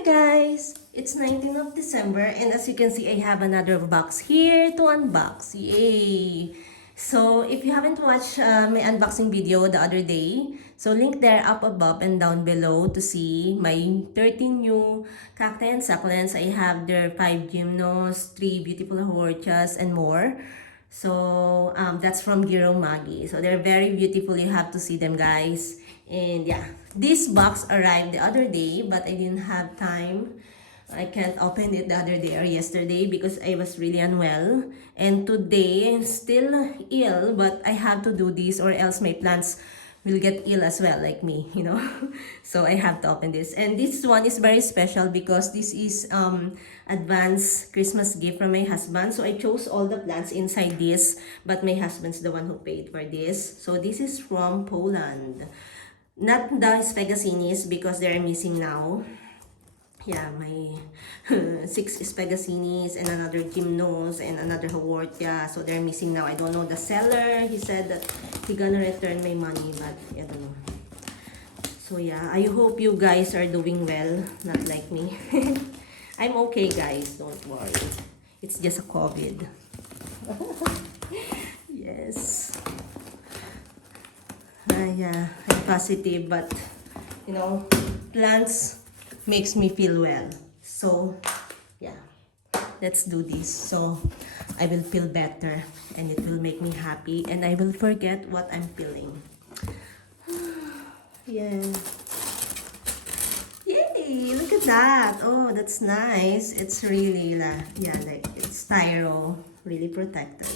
Hi guys! It's 19th of December and as you can see, I have another box here to unbox. Yay! So, if you haven't watched my unboxing video the other day, so link there up above and down below to see my 13 new cacti and succulents. I have their 5 gymnos, 3 beautiful horchas, and more. So, that's from Giro Maggie. So, they're very beautiful. You have to see them, guys. And yeah, this box arrived the other day, but I didn't have time. I can't open it the other day or yesterday because I was really unwell. And today, I'm still ill, but I have to do this or else my plants will get ill as well, like me, you know. So I have to open this. And this one is very special because this is advance Christmas gift from my husband. So I chose all the plants inside this, but my husband's the one who paid for this. So this is from Poland. Not the spagacinis because they're missing now. Yeah, my 6 spagacinis and another gymnos and another haworthia. So they're missing now. I don't know the seller. He said that he gonna return my money, but I don't know. So yeah, I hope you guys are doing well. Not like me. I'm okay, guys. Don't worry. It's just a COVID. Yes. Yeah, I'm positive, but you know, plants makes me feel well. So yeah, let's do this. So I will feel better and it will make me happy and I will forget what I'm feeling. Yeah. Yay, look at that. Oh, that's nice. It's really yeah, like it's styro, really protected.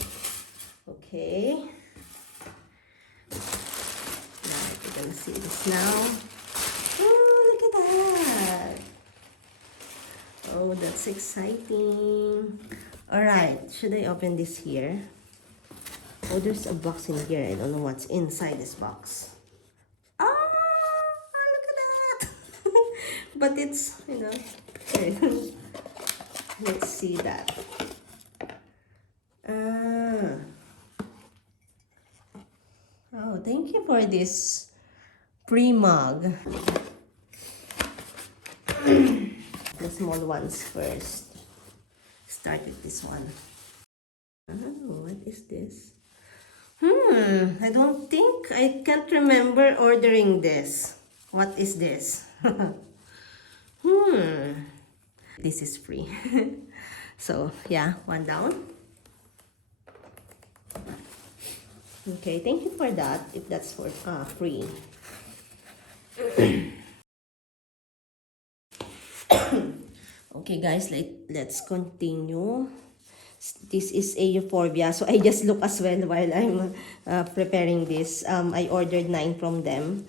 Okay. We're gonna see this now. Oh, look at that. Oh, that's exciting. Alright, should I open this here? Oh, there's a box in here. I don't know what's inside this box. Ah, look at that. But it's, you know, okay. Let's see that. Oh, thank you for this free mug. The small ones first. Start with this one. Oh, what is this? I don't think, I can't remember ordering this. What is this? This is free. So, yeah, one down. Okay, thank you for that, if that's for free. Okay guys, let's continue. This is a Euphorbia, so I just look as well while I'm preparing this. I ordered 9 from them.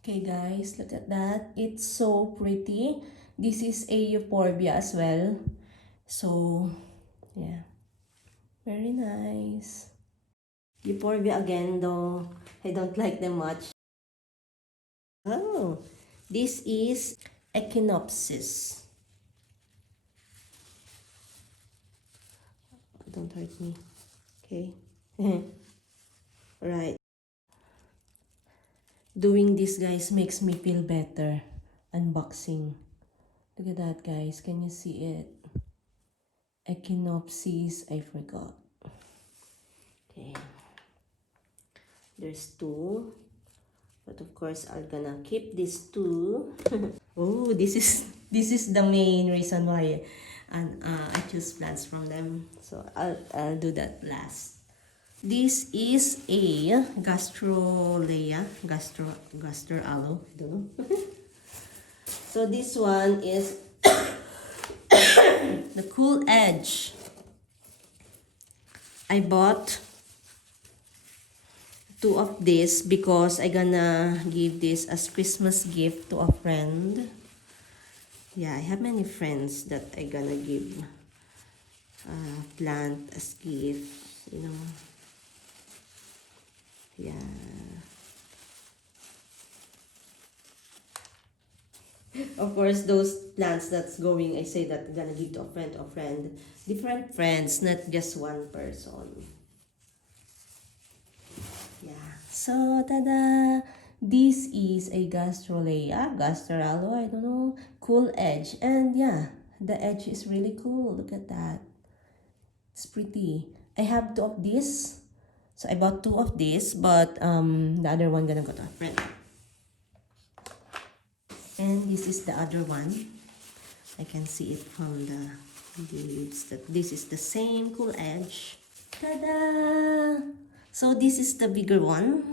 Okay guys, look at that. It's so pretty. This is a Euphorbia as well. So, yeah. Very nice. Euphorbia again though. I don't like them much. Oh, this is Echinopsis. Don't hurt me. Okay. Right. Doing this, guys, makes me feel better. Unboxing. Look at that, guys. Can you see it? Echinopsis. I forgot. Okay. There's 2. But of course, I'm gonna keep these 2. Oh, this is the main reason why I choose plants from them. So I'll do that last. This is a Gastrolea, Aloe, I don't know. So this one is the Cool Edge. I bought 2 of this because I gonna give this as Christmas gift to a friend. Yeah, I have many friends that I gonna give plant as gift, you know. Yeah. Of course, those plants that's going, I say that I'm gonna give to a friend, different friends, not just one person. Yeah. So, tada! This is a Gastrolea, Gastrolea, I don't know, cool edge. And yeah, the edge is really cool. Look at that. It's pretty. I have two of this. So I bought two of this, but the other one gonna go to a friend. And this is the other one. I can see it from the leaves that this is the same cool edge. Tada! So this is the bigger one.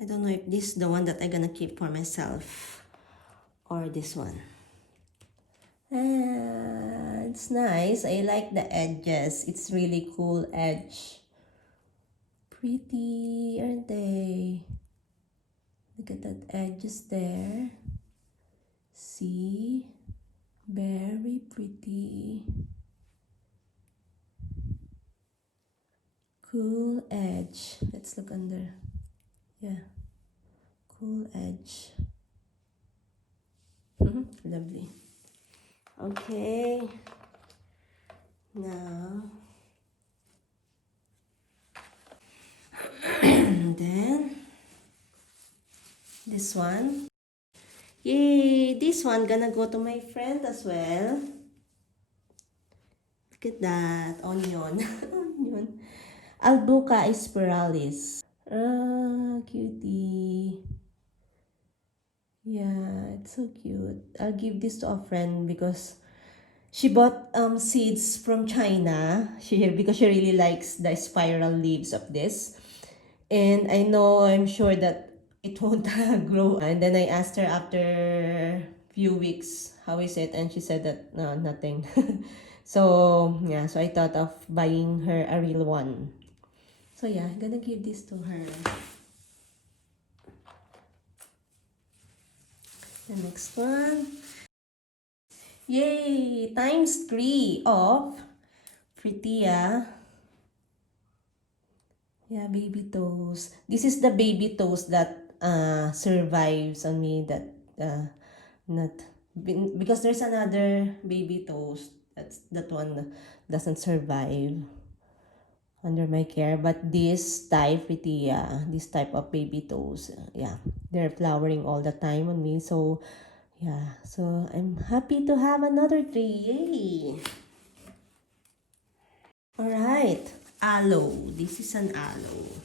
I don't know if this is the one that I'm gonna keep for myself or this one. It's nice. I like the edges. It's really cool edge. Pretty, aren't they? Look at that edges there. See? Very pretty. Cool edge. Let's look under. Yeah. Cool edge. Lovely. Okay. Now. And then. This one. Yay! This one gonna go to my friend as well. Look at that. Onion. Onion. Albuca Spiralis. Ah, cutie. Yeah, it's so cute. I'll give this to a friend because she bought seeds from China. Because she really likes the spiral leaves of this. And I'm sure that it won't grow. And then I asked her after few weeks, how is it? And she said that no, nothing. So yeah, so I thought of buying her a real one. So yeah, I'm gonna give this to her. The next one. Yay! ×3 of Frithia. Yeah, baby toes. This is the baby toes that survives on me, that not because there's another baby toes that one doesn't survive under my care, but this type Frithia, this type of baby toes, yeah, they're flowering all the time on me. So yeah, so I'm happy to have another tree. Yay! All right, aloe. This is an aloe.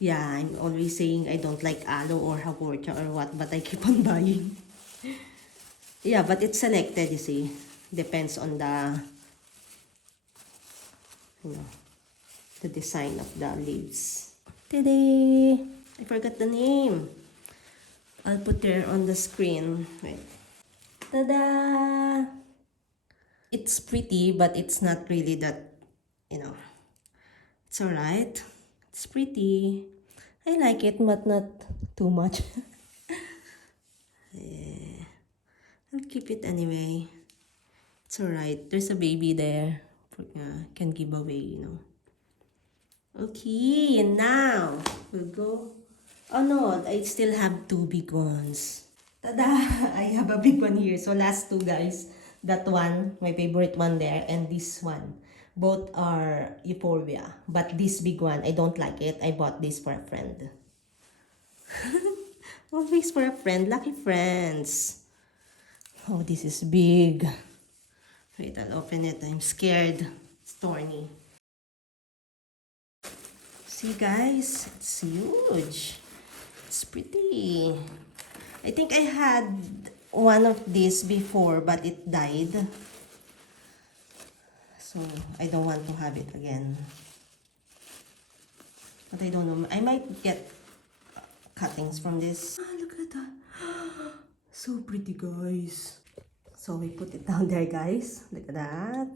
Yeah, I'm always saying I don't like aloe or haworcha or what, but I keep on buying. Yeah, but it's selected, you see. Depends on the, the design of the leaves. Today, I forgot the name. I'll put there on the screen. Wait. Tada! It's pretty, but it's not really that, it's alright. It's pretty. I like it, but not too much. Yeah. I'll keep it anyway. It's alright. There's a baby there. Can give away, Okay, and now we'll go. Oh no, I still have two big ones. Tada! I have a big one here. So last two, guys. That one, my favorite one there, and this one. Both are Euphorbia. But this big one, I don't like it. I bought this for a friend. Always for a friend. Lucky friends. Oh, this is big. Wait, I'll open it. I'm scared. It's thorny. See, guys? It's huge. It's pretty. I think I had one of these before, but it died. So, I don't want to have it again. But I don't know. I might get cuttings from this. Ah, look at that. So pretty, guys. So, we put it down there, guys. Look at that.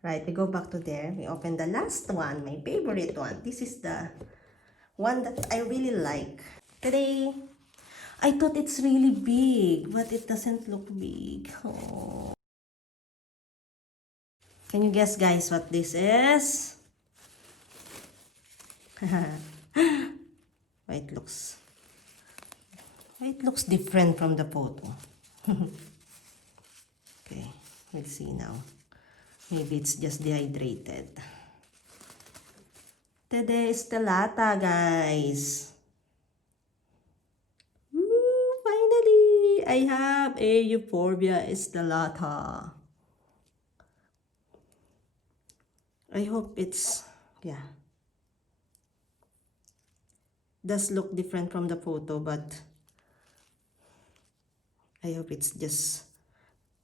Right, we go back to there. We open the last one, my favorite one. This is the one that I really like. Today. I thought it's really big, but it doesn't look big. Oh. Can you guess, guys, what this is? It looks different from the photo. Okay, let's see now. Maybe it's just dehydrated. Today is Stellata, guys. Woo, finally, I have a Euphorbia Stellata. I hope it's, yeah. Does look different from the photo, but I hope it's just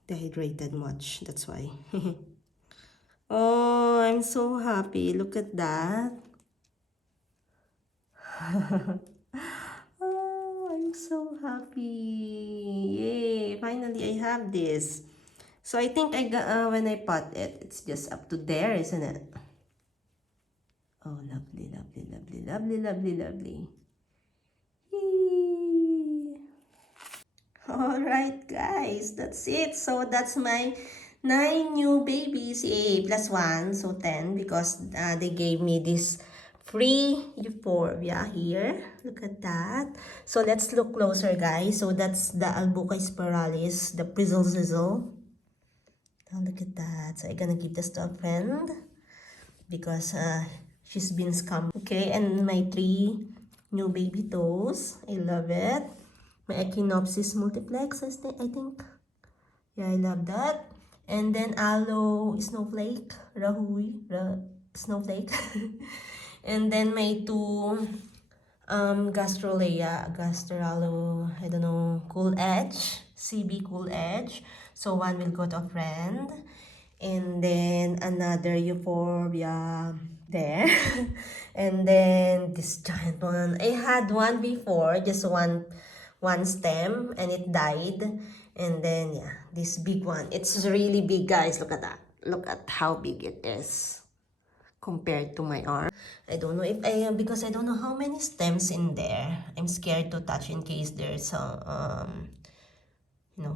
dehydrated much. That's why. Oh, I'm so happy. Look at that. Oh, I'm so happy. Yay, finally I have this. So I think I got when I pot it, it's just up to there, isn't it? Oh, lovely, lovely, lovely, lovely, lovely, lovely. Yay. All right, guys, that's it. So that's my 9 new babies, plus 1, so 10, because they gave me this free Euphorbia here. Look at that. So let's look closer, guys. So that's the Albuca Spiralis, the frizzle sizzle. Oh, look at that. So I'm gonna give this to a friend because she's been scammed. Okay, and my 3 new baby toes. I love it. My Echinopsis multiplex, I think. Yeah, I love that. And then Aloe snowflake, Rauhii, snowflake. And then my 2 Gastrolea, I don't know, cool edge, CB cool edge. So one will go to a friend. And then another Euphorbia there. And then this giant one. I had one before, just one stem, and it died. And then yeah, this big one. It's really big, guys. Look at that. Look at how big it is compared to my arm. I don't know if because I don't know how many stems in there. I'm scared to touch in case there's some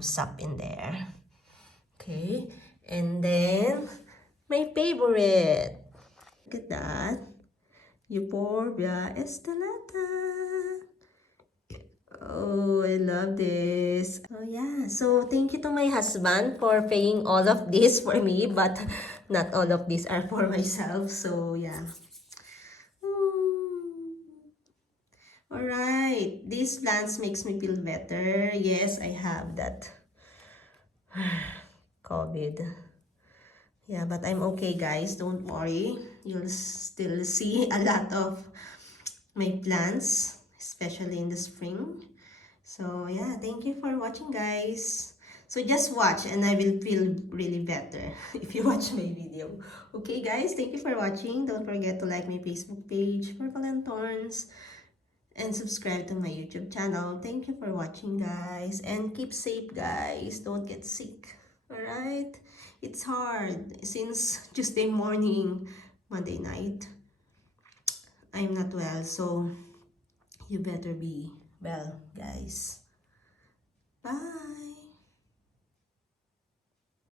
sap in there. Okay, and then my favorite. Look at that. Euphorbia Stellata. Oh, I love this. Oh, yeah. So, thank you to my husband for paying all of this for me, but not all of these are for myself. So, yeah. Alright. These plants makes me feel better. Yes, I have that COVID. Yeah, but I'm okay, guys. Don't worry. You'll still see a lot of my plants, especially in the spring. So yeah, thank you for watching, guys. So just watch and I will feel really better if you watch my video. Okay, guys, thank you for watching. Don't forget to like my Facebook page, Purple and Thorns, and subscribe to my YouTube channel. Thank you for watching, guys, and keep safe, guys. Don't get sick. All right? It's hard since Tuesday morning, Monday night. I'm not well, so you better be well, guys. Bye.